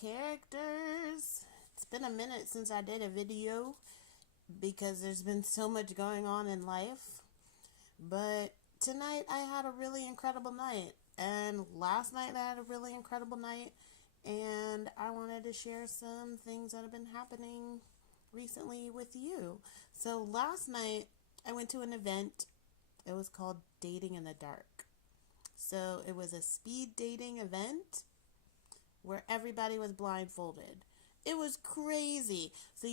characters. It's been a minute since I did a video because there's been so much going on in life. But tonight I had a really incredible night. And last night I had a really incredible night. And I wanted to share some things that have been happening recently with you. So last night I went to an event. It was called Dating in the Dark. So it was a speed dating event where everybody was blindfolded. It was crazy. So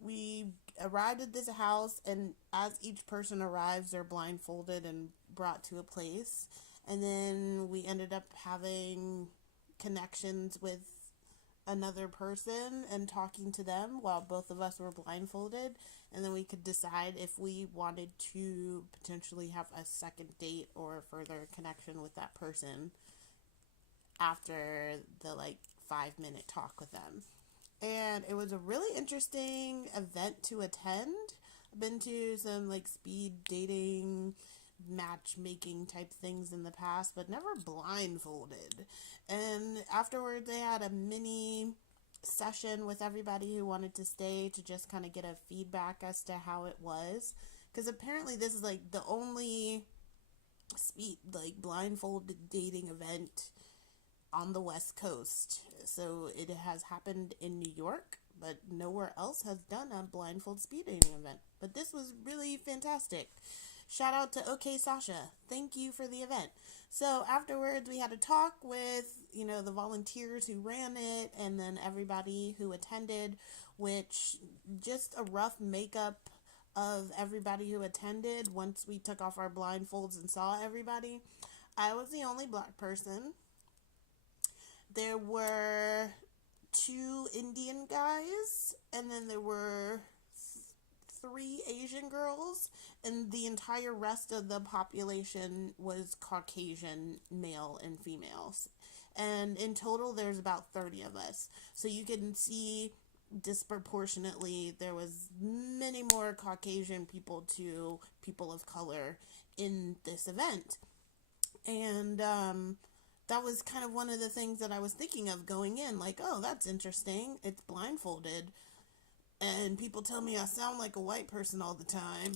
we arrived at this house, and as each person arrives, they're blindfolded and brought to a place. And then we ended up having connections with another person and talking to them while both of us were blindfolded. And then we could decide if we wanted to potentially have a second date or further connection with that person after the 5-minute talk with them. And it was a really interesting event to attend. I've been to some speed dating matchmaking type things in the past, but never blindfolded. And afterwards they had a mini session with everybody who wanted to stay to just kind of get a feedback as to how it was, because apparently this is the only speed blindfolded dating event on the West Coast. So it has happened in New York, but nowhere else has done a blindfold speed dating event. But this was really fantastic. Shout out to OK Sasha. Thank you for the event. So afterwards we had a talk with, the volunteers who ran it, and then everybody who attended, which just a rough makeup of everybody who attended. Once we took off our blindfolds and saw everybody, I was the only black person. There were 2 Indian guys, and then there were 3 Asian girls, and the entire rest of the population was Caucasian male and females. And in total, there's about 30 of us. So you can see disproportionately there was many more Caucasian people to people of color in this event. And that was kind of one of the things that I was thinking of going in, oh, that's interesting. It's blindfolded. And people tell me I sound like a white person all the time.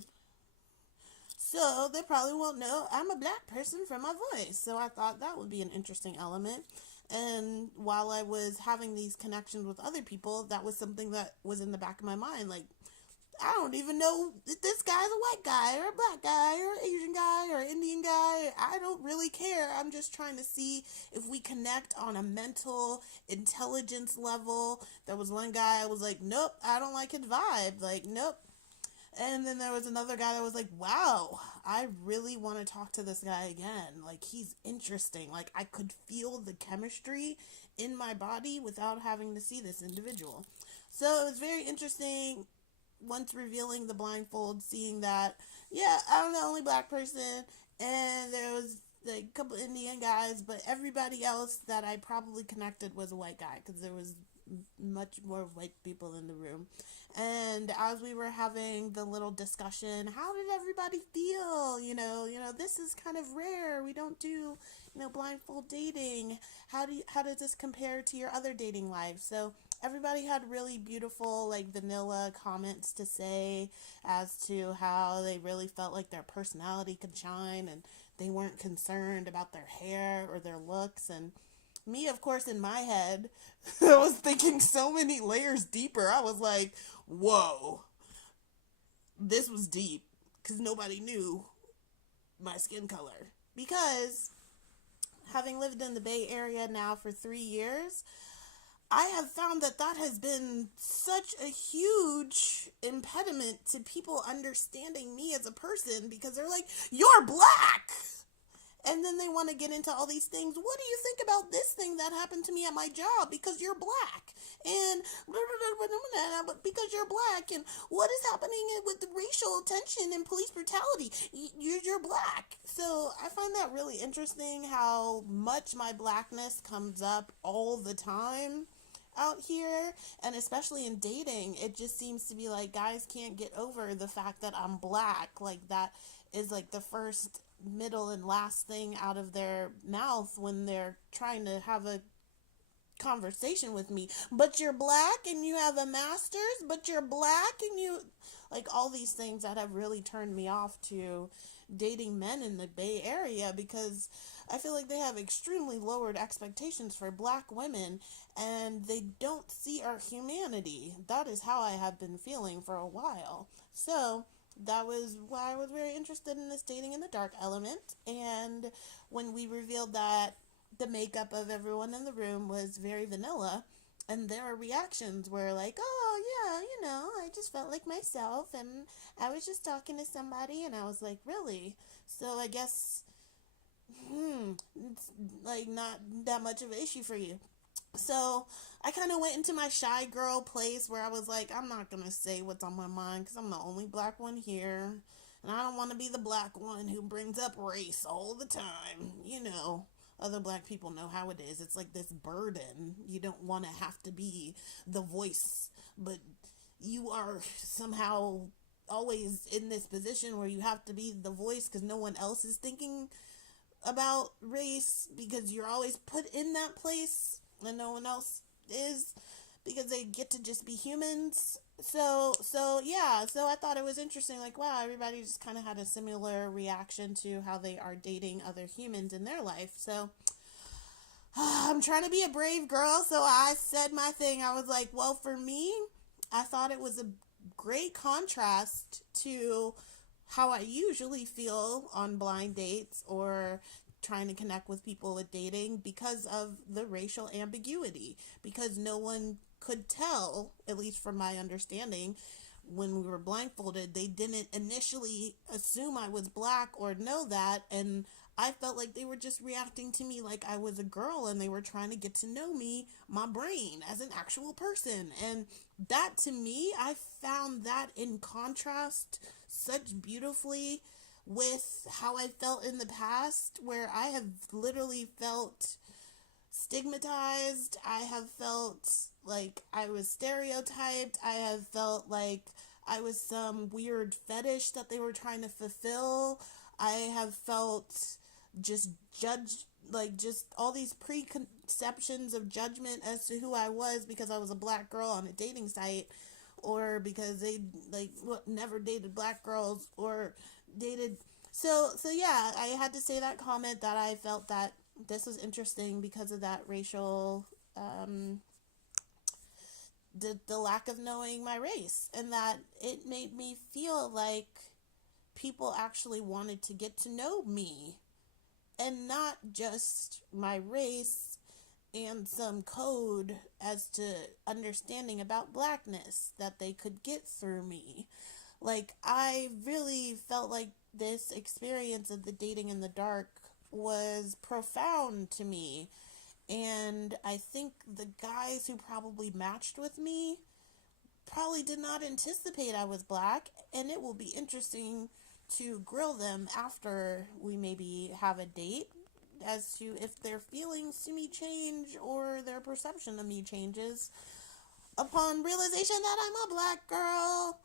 So they probably won't know I'm a black person from my voice. So I thought that would be an interesting element. And while I was having these connections with other people, that was something that was in the back of my mind. I don't even know if this guy's a white guy or a black guy or an Asian guy or an Indian guy. I don't really care. I'm just trying to see if we connect on a mental intelligence level. There was one guy I was like, nope, I don't like his vibe. Nope. And then there was another guy that was like, wow, I really want to talk to this guy again. He's interesting. I could feel the chemistry in my body without having to see this individual. So it was very interesting once revealing the blindfold, seeing that, yeah, I'm the only black person, and there was a couple Indian guys, but everybody else that I probably connected was a white guy, because there was much more white people in the room. And as we were having the little discussion, how did everybody feel? This is kind of rare. We don't do, blindfold dating. How does this compare to your other dating lives? So everybody had really beautiful, vanilla comments to say as to how they really felt like their personality could shine, and they weren't concerned about their hair or their looks. And me, of course, in my head, I was thinking so many layers deeper. I was like, whoa, this was deep, because nobody knew my skin color. Because having lived in the Bay Area now for 3 years, I have found that has been such a huge impediment to people understanding me as a person, because they're like, you're black! And then they want to get into all these things. What do you think about this thing that happened to me at my job because you're black? And because you're black. And what is happening with the racial tension and police brutality? You're black. So I find that really interesting, how much my blackness comes up all the time out here, and especially in dating. It just seems to be guys can't get over the fact that I'm black. That is the first, middle, and last thing out of their mouth when they're trying to have a conversation with me. But you're black and you have a master's, but you're black and you, like, all these things that have really turned me off to dating men in the Bay Area, because I feel like they have extremely lowered expectations for black women and they don't see our humanity. That is how I have been feeling for a while. So that was why I was very interested in this dating in the dark element. And when we revealed that the makeup of everyone in the room was very vanilla, and their reactions were like, oh, yeah, I just felt like myself, and I was just talking to somebody, and I was like, really? So I guess, it's like not that much of an issue for you. So I kind of went into my shy girl place where I was like, I'm not going to say what's on my mind because I'm the only black one here. And I don't want to be the black one who brings up race all the time. Other black people know how it is. It's like this burden. You don't want to have to be the voice, but you are somehow always in this position where you have to be the voice because no one else is thinking about race, because you're always put in that place and no one else is, because they get to just be humans. So yeah, so I thought it was interesting, like, wow, everybody just kind of had a similar reaction to how they are dating other humans in their life. So I'm trying to be a brave girl, so I said my thing. I was like, well, for me, I thought it was a great contrast to how I usually feel on blind dates or trying to connect with people with dating, because of the racial ambiguity, because no one could tell, at least from my understanding, when we were blindfolded, they didn't initially assume I was black or know that, and I felt like they were just reacting to me like I was a girl and they were trying to get to know me, my brain, as an actual person. And that, to me, I found that in contrast such beautifully with how I felt in the past, where I have literally felt stigmatized. I have felt like I was stereotyped. I have felt like I was some weird fetish that they were trying to fulfill. I have felt just judged, like just all these preconceptions of judgment as to who I was because I was a black girl on a dating site, or because they never dated black girls or dated. So yeah, I had to say that comment, that I felt that this was interesting because of that racial, the lack of knowing my race, and that it made me feel like people actually wanted to get to know me and not just my race and some code as to understanding about blackness that they could get through me. Like, I really felt like this experience of the dating in the dark was profound to me. And I think the guys who probably matched with me probably did not anticipate I was black. And it will be interesting to grill them after we maybe have a date as to if their feelings to me change or their perception of me changes upon realization that I'm a black girl.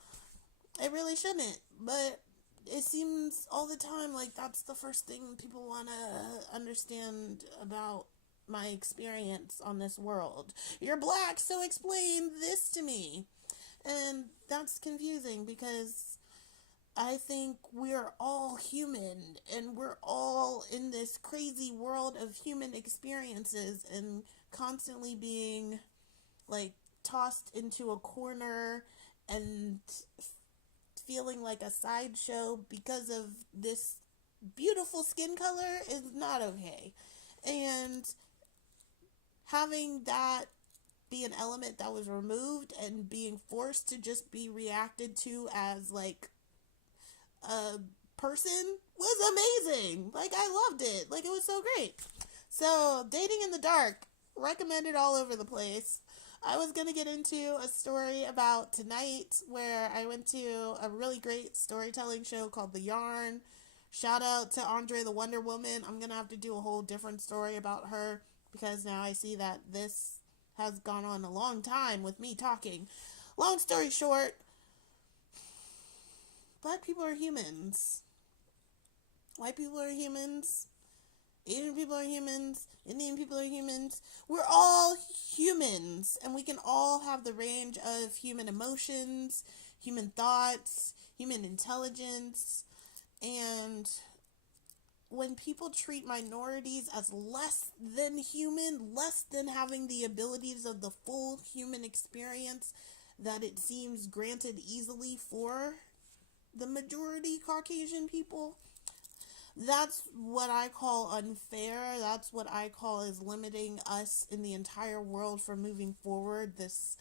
It really shouldn't, but it seems all the time like that's the first thing people want to understand about my experience on this world. You're black, so explain this to me. And that's confusing, because I think we're all human and we're all in this crazy world of human experiences and constantly being like tossed into a corner and feeling like a sideshow because of this beautiful skin color is not okay. And having that be an element that was removed and being forced to just be reacted to as like a person was amazing. Like, I loved it. Like, it was so great. So, Dating in the Dark, recommended all over the place. I was going to get into a story about tonight where I went to a really great storytelling show called The Yarn. Shout out to Andre the Wonder Woman. I'm going to have to do a whole different story about her, because now I see that this has gone on a long time with me talking. Long story short, black people are humans. White people are humans. Asian people are humans, Indian people are humans. We're all humans, and we can all have the range of human emotions, human thoughts, human intelligence, and when people treat minorities as less than human, less than having the abilities of the full human experience that it seems granted easily for the majority Caucasian people, that's what I call unfair. That's what I call is limiting us in the entire world from moving forward. This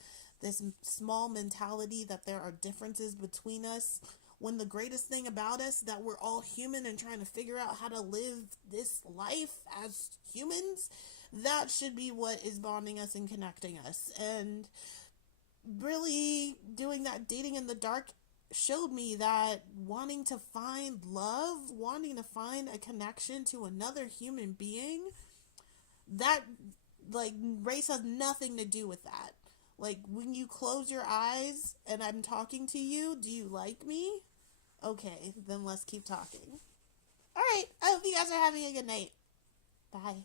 small mentality that there are differences between us, when the greatest thing about us that we're all human and trying to figure out how to live this life as humans, that should be what is bonding us and connecting us. And really doing that dating in the dark showed me that wanting to find love, wanting to find a connection to another human being, that, like, race has nothing to do with that. Like, when you close your eyes and I'm talking to you, do you like me? Okay, then let's keep talking. Alright, I hope you guys are having a good night. Bye.